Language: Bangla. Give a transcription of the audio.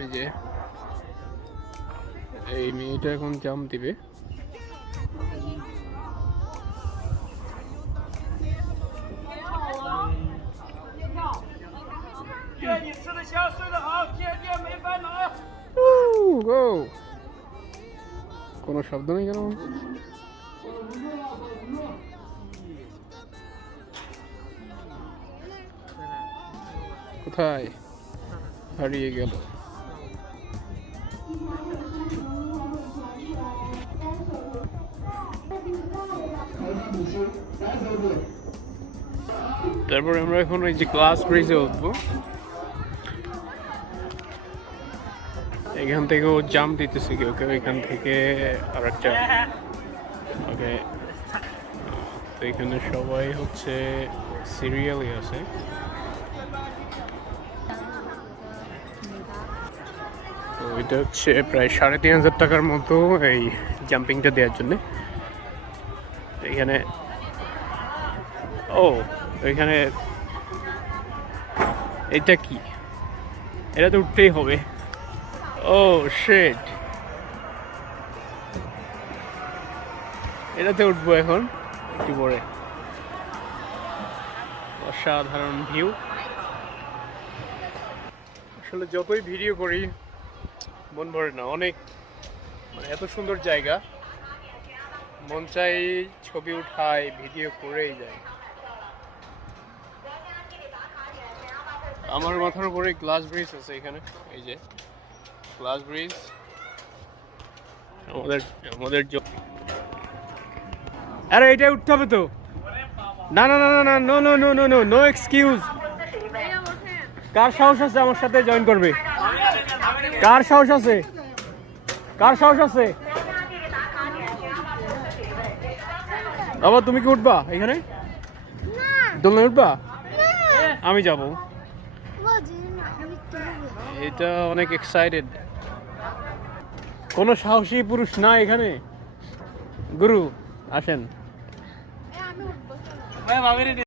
এই যে এই মেয়েটা এখন জাম্প দিবে। কোনো শব্দ নেই কেন? কোথায় হারিয়ে গেল? তারপরে আমরা এখন এই যে ক্লাস ব্রিজে উঠবো। এখান থেকে ও জাম্প দিতেছে কেউ কেউ, এখান থেকে আর একটা। ওকে, তো এখানে সবাই হচ্ছে সিরিয়ালই আছে। তো এটা হচ্ছে প্রায় ৩৫০০ টাকার মতো এই জাম্পিংটা দেওয়ার জন্য। এখানে এখানে এটা কি? এটা তো উঠতেই হবে। শিট, এটাতে উঠবো এখন একটু পরে। অসাধারণ ভিউ। আসলে যতই ভিডিও করি মন ভরে না, অনেক মানে এত সুন্দর জায়গা, মন চাই ছবি উঠাই ভিডিও করেই যায়। আমার মাথার উপরে গ্লাস ব্রিজ আছে এখানে, এই যে গ্লাস ব্রিজ। আমাদের আরে এটা উঠতে হবে তো। না না না না না, no no no no no no excuse. কার সাহস আছে আমার সাথে জয়েন করবে? কার সাহস আছে? কার সাহস আছে? বাবা তুমি কি উঠবা এখানে? দোলনায় উঠবা? আমি যাব। এটা অনেক এক্সাইটেড। কোনো সাহসী পুরুষ না এখানে? গুরু আসেন।